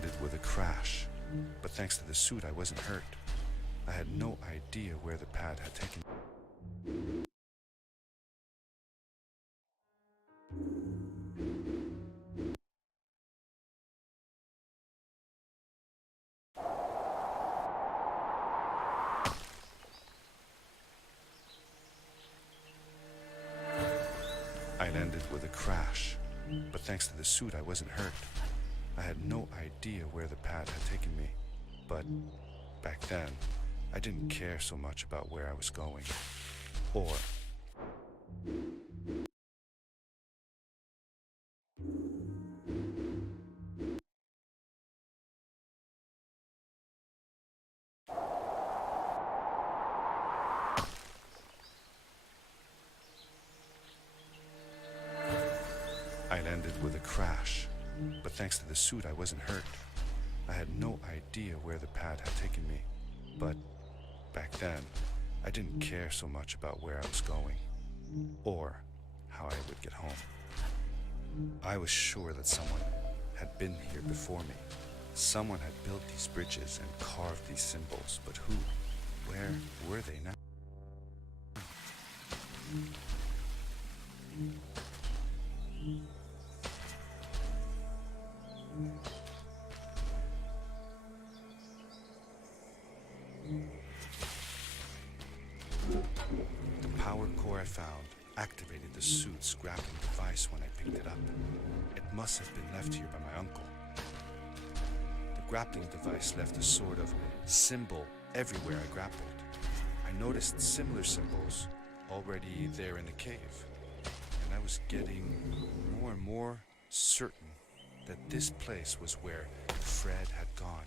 landed with a crash, but thanks to the suit I wasn't hurt. I had no idea where the pad had taken me. I landed with a crash, but thanks to the suit I wasn't hurt. I had no idea where the pad had taken me, but back then I didn't care so much about where I was going, or I landed with a crash, but thanks to the suit I wasn't hurt. I had no idea where the pad had taken me, but back then I didn't care so much about where I was going, or how I would get home. I was sure that someone had been here before me. Someone had built these bridges and carved these symbols, but who? Where were they now? The power core I found activated the suit's grappling device when I picked it up. It must have been left here by my uncle. The grappling device left a sort of symbol everywhere I grappled. I noticed similar symbols already there in the cave, and I was getting more and more certain that this place was where Fred had gone.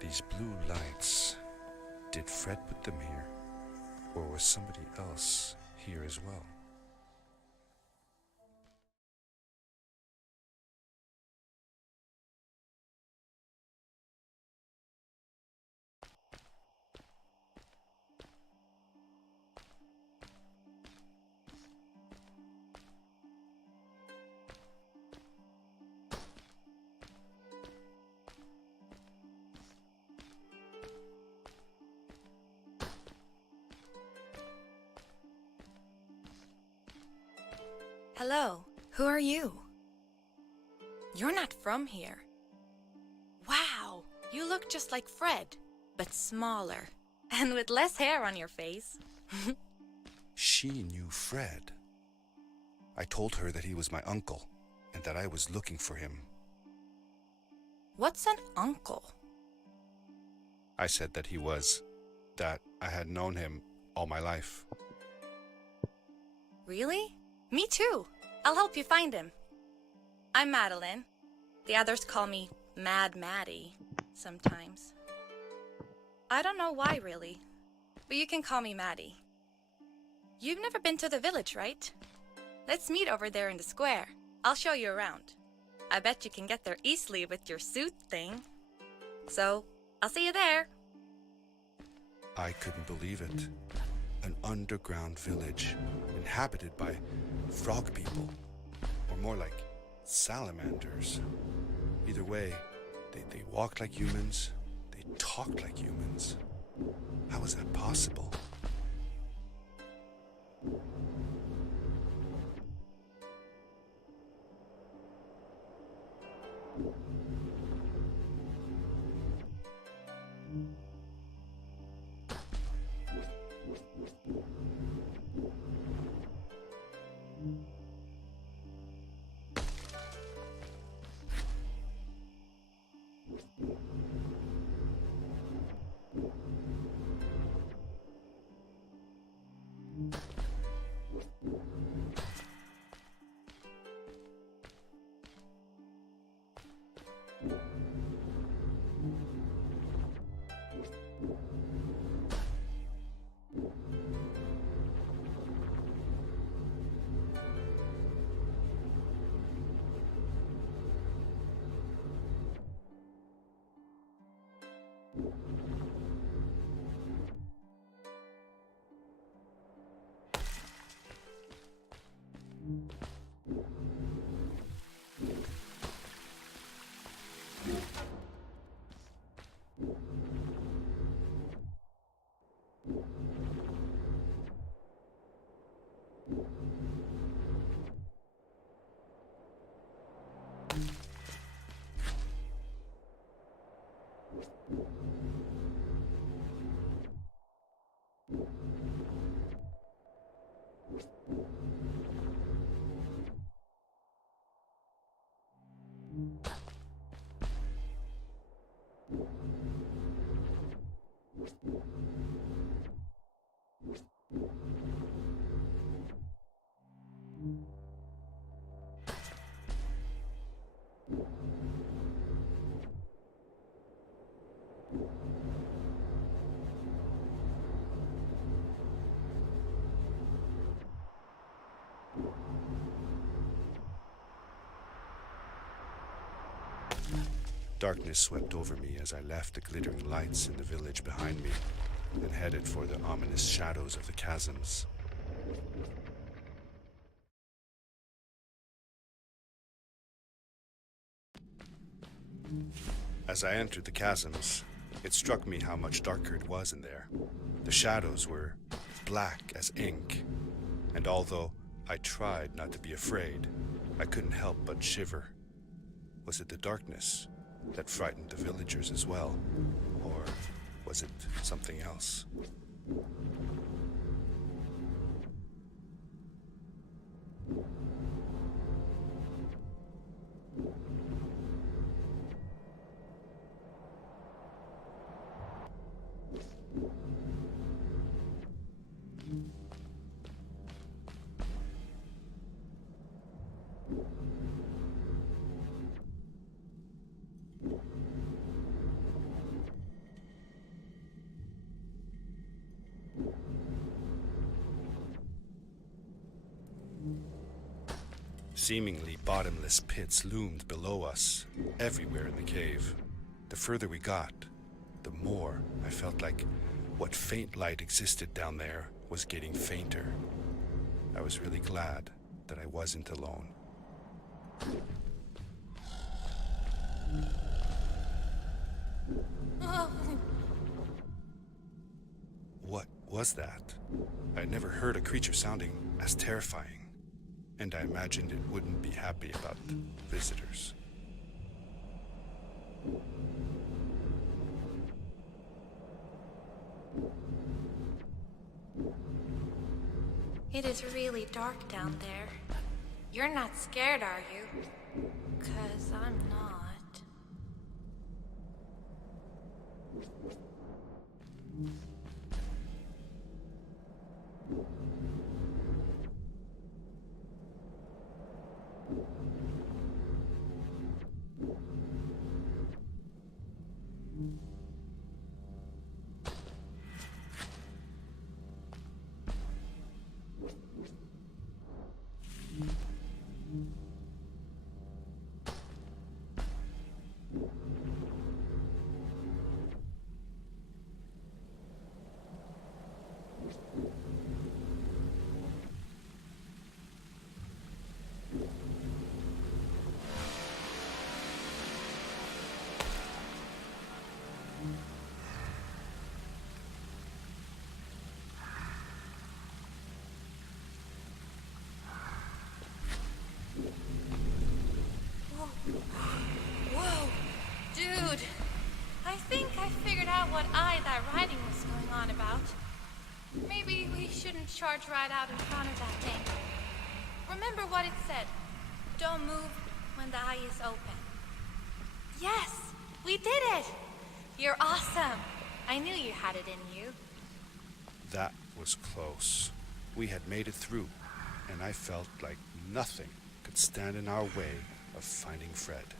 These blue lights, did Fred put them here? Or was somebody else here as well? Hello, who are you? You're not from here. Wow, you look just like Fred, but smaller, and with less hair on your face. She knew Fred. I told her that he was my uncle, and that I was looking for him. What's an uncle? I said that he was, that I had known him all my life. Really? Me too. I'll help you find him. I'm Madeline. The others call me Mad Maddie sometimes. I don't know why, really, but you can call me Maddie. You've never been to the village, right? Let's meet over there in the square. I'll show you around. I bet you can get there easily with your suit thing. So, I'll see you there. I couldn't believe it. An underground village inhabited by frog people, or more like salamanders. Either way, they walked like humans, they talked like humans. How is that possible? Darkness swept over me as I left the glittering lights in the village behind me and headed for the ominous shadows of the chasms. As I entered the chasms, it struck me how much darker it was in there. The shadows were black as ink, and although I tried not to be afraid, I couldn't help but shiver. Was it the darkness that frightened the villagers as well, or was it something else? Seemingly bottomless pits loomed below us, everywhere in the cave. The further we got, the more I felt like what faint light existed down there was getting fainter. I was really glad that I wasn't alone. What was that? I had never heard a creature sounding as terrifying. and I imagined it wouldn't be happy about visitors. It is really dark down there. You're not scared, are you? 'Cause I'm not. Whoa, dude. I think I figured out what that writing was going on about. Maybe we shouldn't charge right out in front of that thing. Remember what it said. Don't move when the eye is open. Yes, we did it. You're awesome. I knew you had it in you. That was close. We had made it through, and I felt like nothing could stand in our way of finding Fred.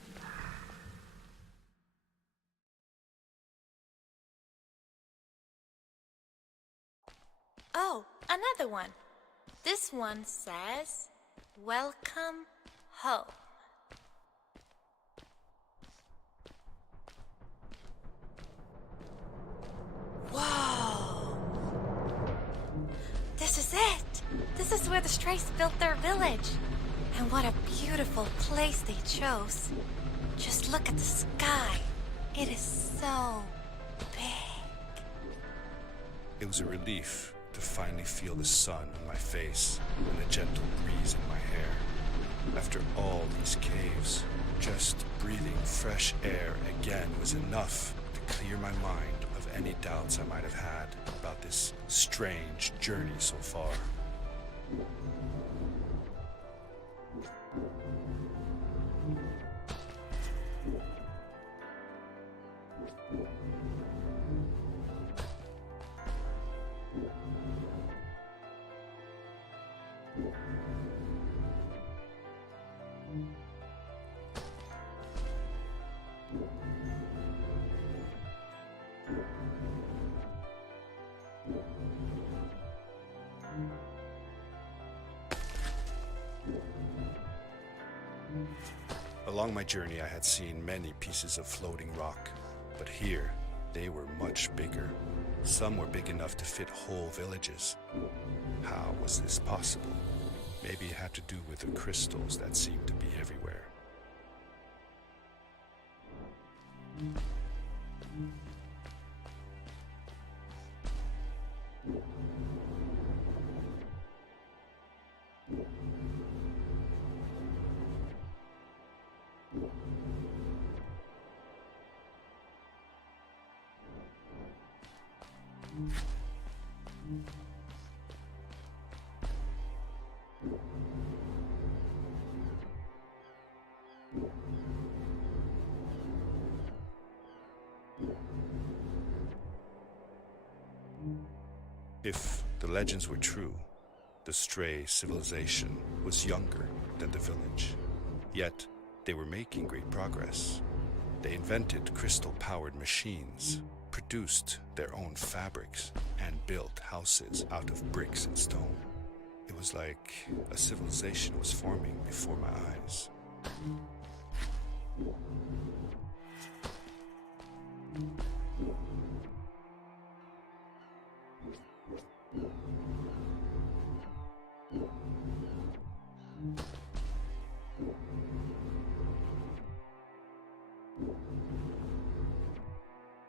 Oh, another one. This one says, "Welcome home." Whoa! This is it! This is where the strays built their village. And what a beautiful place they chose. Just look at the sky. It is so big. It was a relief to finally feel the sun on my face and the gentle breeze in my hair. After all these caves, just breathing fresh air again was enough to clear my mind of any doubts I might have had about this strange journey so far. Along my journey, I had seen many pieces of floating rock, but here they were much bigger. Some were big enough to fit whole villages. How was this possible? Maybe it had to do with the crystals that seemed to be everywhere. If the legends were true, the stray civilization was younger than the village. Yet, they were making great progress. They invented crystal-powered machines, produced their own fabrics, and built houses out of bricks and stone. It was like a civilization was forming before my eyes.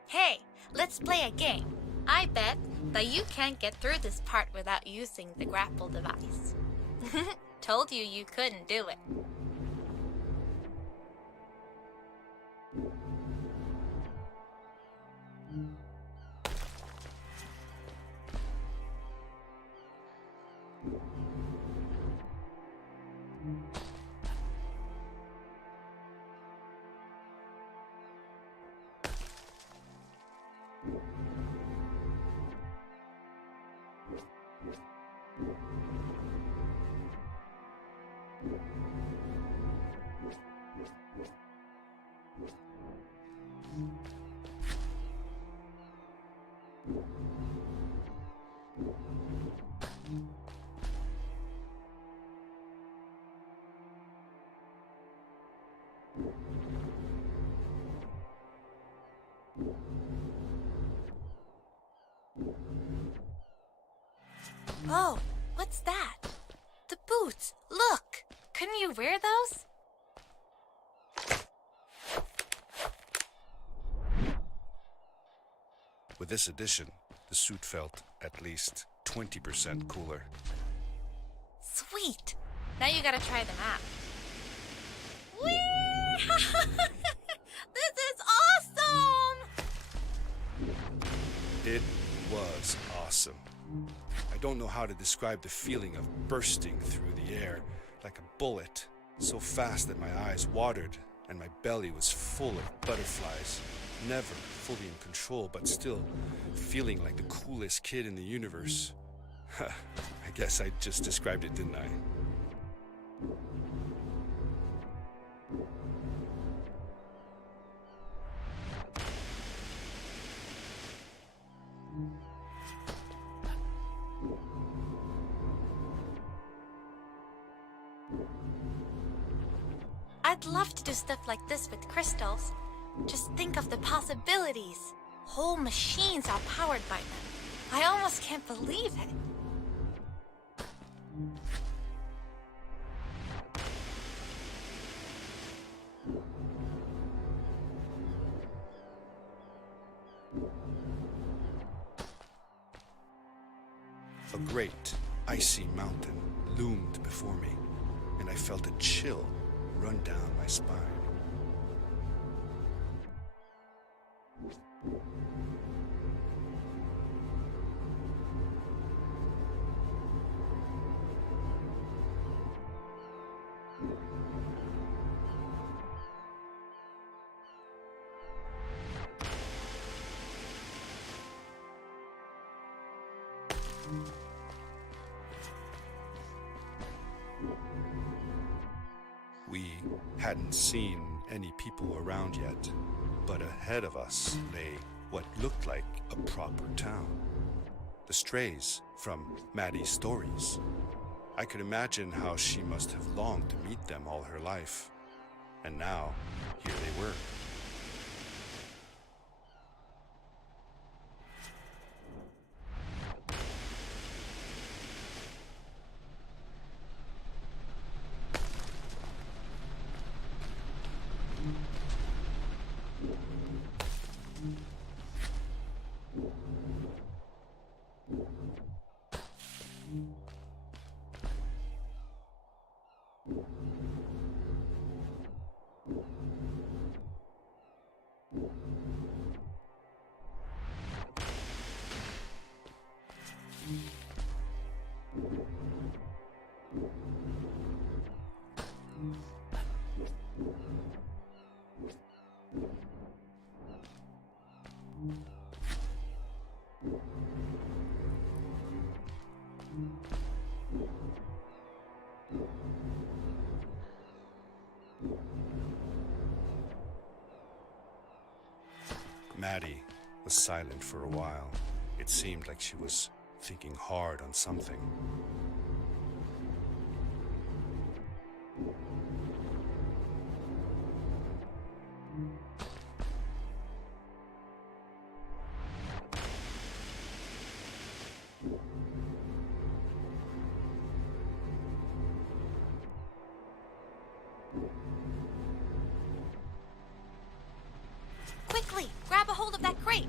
Hey, let's play a game. I bet that you can't get through this part without using the grapple device. Told you you couldn't do it. Oh, what's that? The boots! Look! Couldn't you wear those? With this addition, the suit felt at least 20% cooler. Sweet! Now you gotta try them out. Whee! This is awesome! It was awesome. I don't know how to describe the feeling of bursting through the air like a bullet, so fast that my eyes watered and my belly was full of butterflies. Never fully in control, but still feeling like the coolest kid in the universe. I guess I just described it, didn't I? I'd love to do stuff like this with crystals. Just think of the possibilities. Whole machines are powered by them. I almost can't believe it. A great, icy mountain loomed before me, and I felt a chill run down my spine. We hadn't seen any people around yet, but ahead of us lay what looked like a proper town. The strays from Maddie's stories. I could imagine how she must have longed to meet them all her life. And now, here they were. Maddie was silent for a while. It seemed like she was thinking hard on something. Quickly, grab a hold of that crate.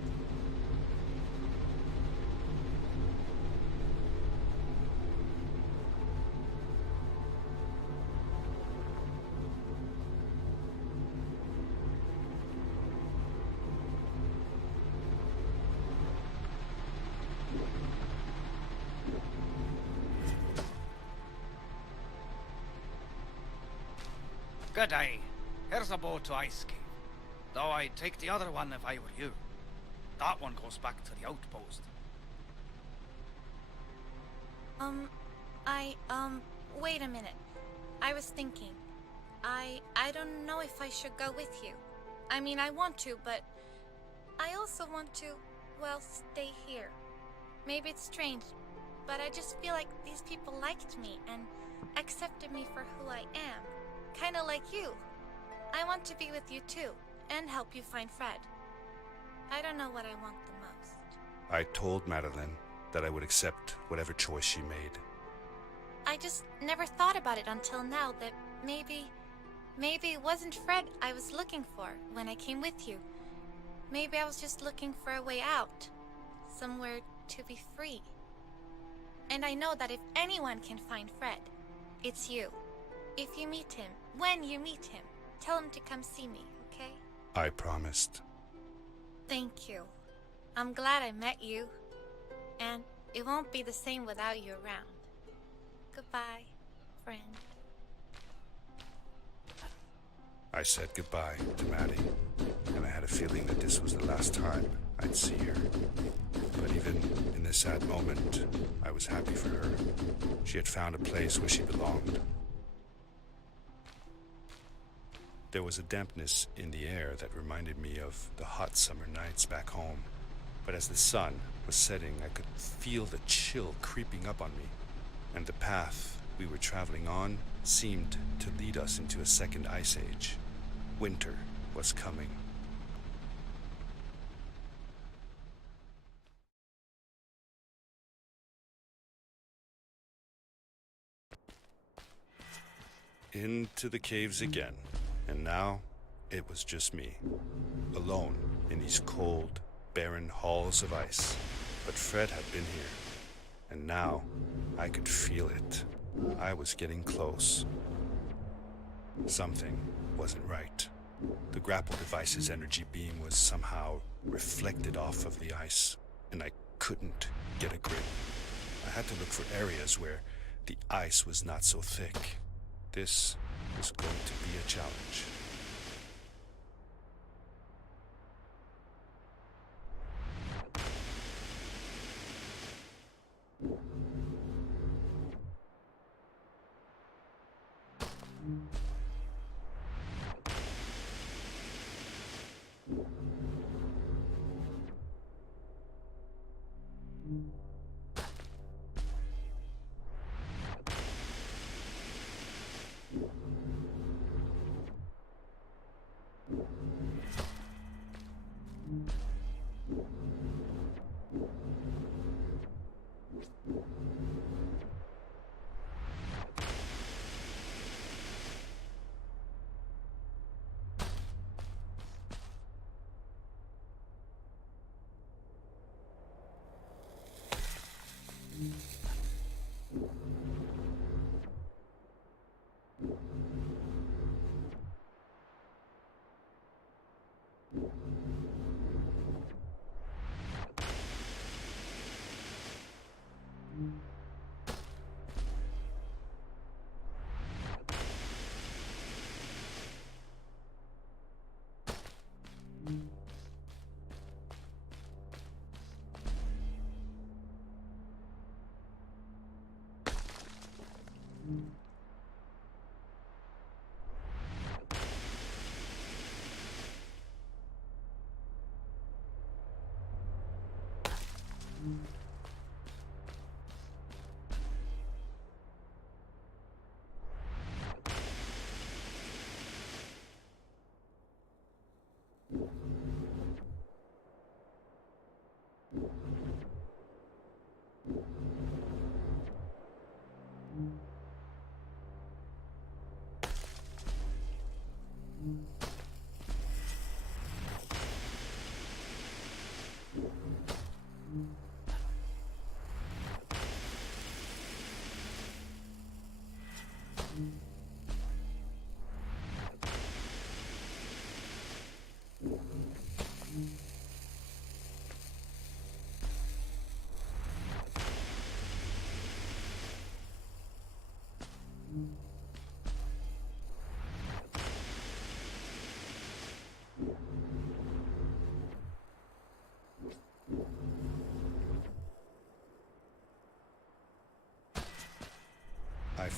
Good day. Here's a boat to Ice Cave. Though I'd take the other one if I were you. That one goes back to the outpost. Wait a minute. I was thinking. I don't know if I should go with you. I mean, I want to, but I also want to, well, stay here. Maybe it's strange, but I just feel like these people liked me and accepted me for who I am. Kinda like you. I want to be with you too, and help you find Fred. I don't know what I want the most. I told Madeline that I would accept whatever choice she made. I just never thought about it until now that maybe it wasn't Fred I was looking for when I came with you. Maybe I was just looking for a way out. Somewhere to be free. And I know that if anyone can find Fred, it's you. If you meet him, when you meet him, tell him to come see me, okay? I promised. Thank you. I'm glad I met you. And it won't be the same without you around. Goodbye, friend. I said goodbye to Maddie, and I had a feeling that this was the last time I'd see her. But even in this sad moment, I was happy for her. She had found a place where she belonged. There was a dampness in the air that reminded me of the hot summer nights back home. But as the sun was setting, I could feel the chill creeping up on me, and the path we were traveling on seemed to lead us into a second ice age. Winter was coming. Into the caves again, and now it was just me, alone in these cold, barren halls of ice. But Fred had been here, and now I could feel it. I was getting close. Something wasn't right. The grapple device's energy beam was somehow reflected off of the ice, and I couldn't get a grip. I had to look for areas where the ice was not so thick. This was going to be a challenge.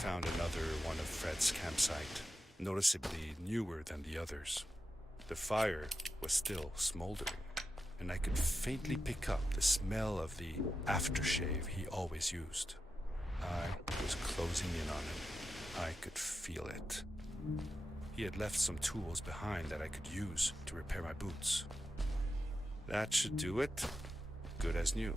found another one of Fred's campsite, noticeably newer than the others. The fire was still smoldering, and I could faintly pick up the smell of the aftershave he always used. I was closing in on him. I could feel it. He had left some tools behind that I could use to repair my boots. That should do it. Good as new.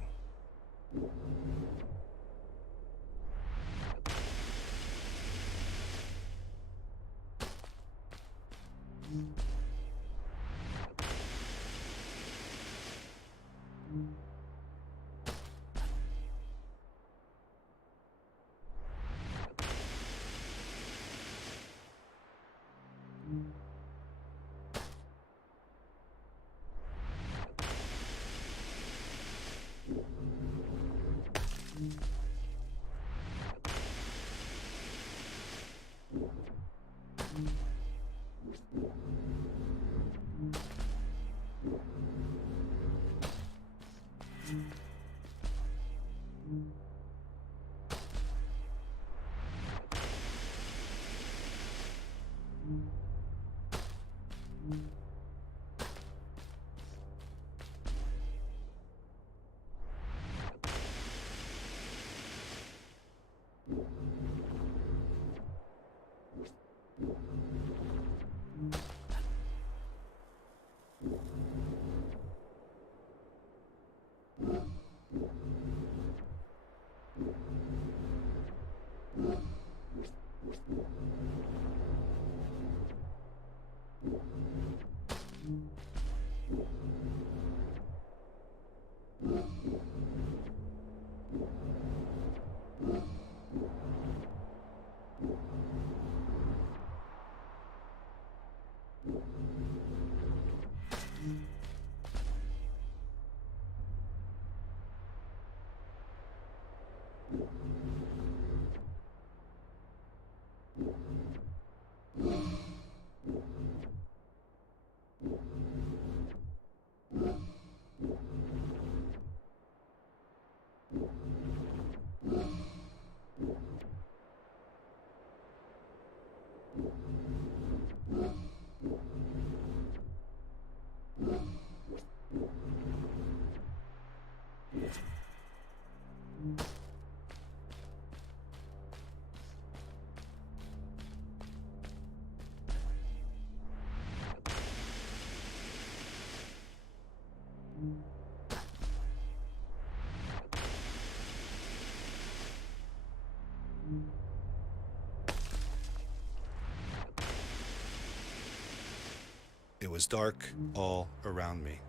It was dark all around me,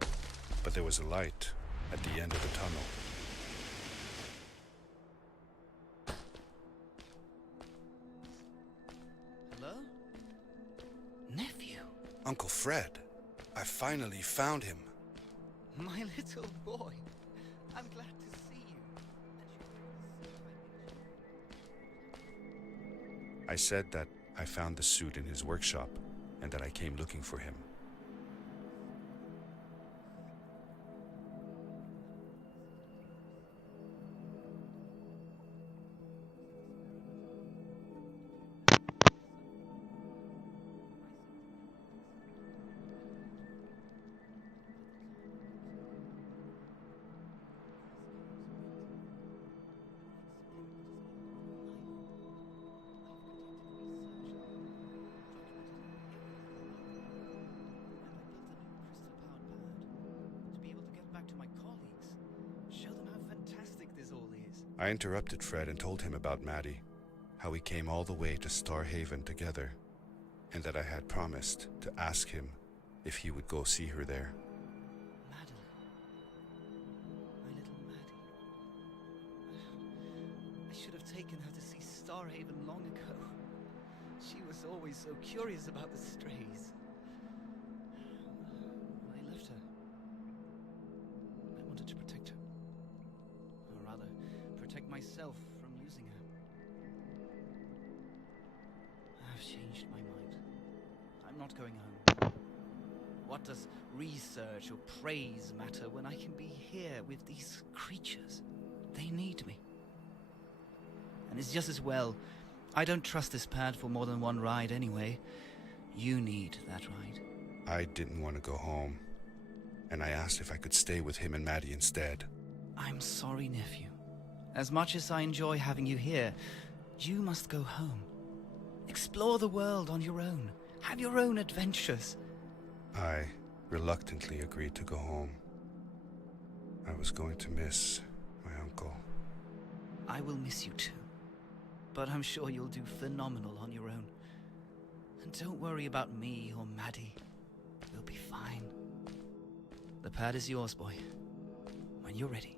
but there was a light at the end of the tunnel. Hello? Nephew? Uncle Fred, I finally found him. My little boy. I'm glad to see you. I said that I found the suit in his workshop and that I came looking for him. I interrupted Fred and told him about Maddie, how we came all the way to Starhaven together, and that I had promised to ask him if he would go see her there. Madeline. My little Maddie. I should have taken her to see Starhaven long ago. She was always so curious about the strays. I left her. I wanted to protect her. Or rather, protect myself from losing her. I've changed my mind. I'm not going home. What does research or praise matter when I can be here with these creatures? They need me. And it's just as well I don't trust this pad for more than one ride anyway. You need that ride. I didn't want to go home, and I asked if I could stay with him and Maddie instead. I'm sorry, nephew. As much as I enjoy having you here, you must go home. Explore the world on your own. Have your own adventures. I reluctantly agreed to go home. I was going to miss my uncle. I will miss you too. But I'm sure you'll do phenomenal on your own. And don't worry about me or Maddie. We'll be fine. The pad is yours, boy. When you're ready.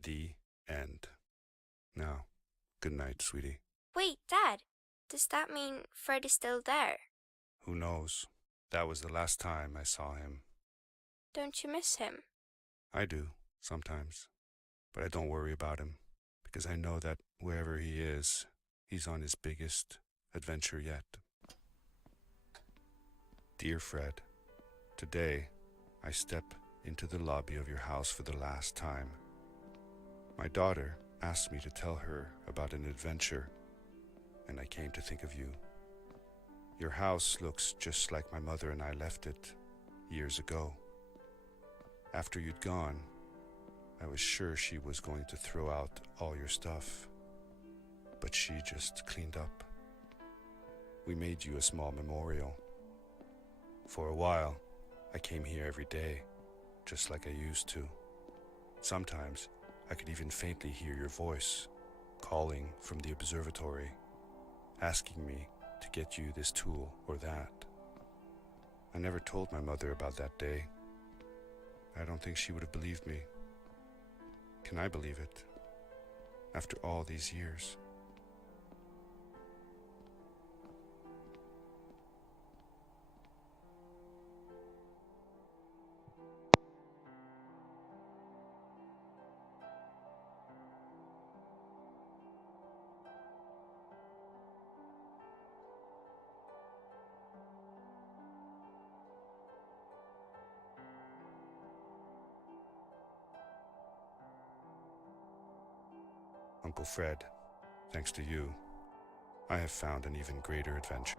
The end. Now, good night, sweetie. Wait, Dad. Does that mean Fred is still there? Who knows? That was the last time I saw him. Don't you miss him? I do, sometimes. But I don't worry about him, because I know that wherever he is, he's on his biggest adventure yet. Dear Fred, today I step into the lobby of your house for the last time. My daughter asked me to tell her about an adventure, and I came to think of you. Your house looks just like my mother and I left it years ago. After you'd gone, I was sure she was going to throw out all your stuff, but she just cleaned up. We made you a small memorial. For a while, I came here every day, just like I used to. Sometimes, I could even faintly hear your voice, calling from the observatory, asking me to get you this tool or that. I never told my mother about that day. I don't think she would have believed me. Can I believe it? After all these years. Uncle Fred, thanks to you, I have found an even greater adventure.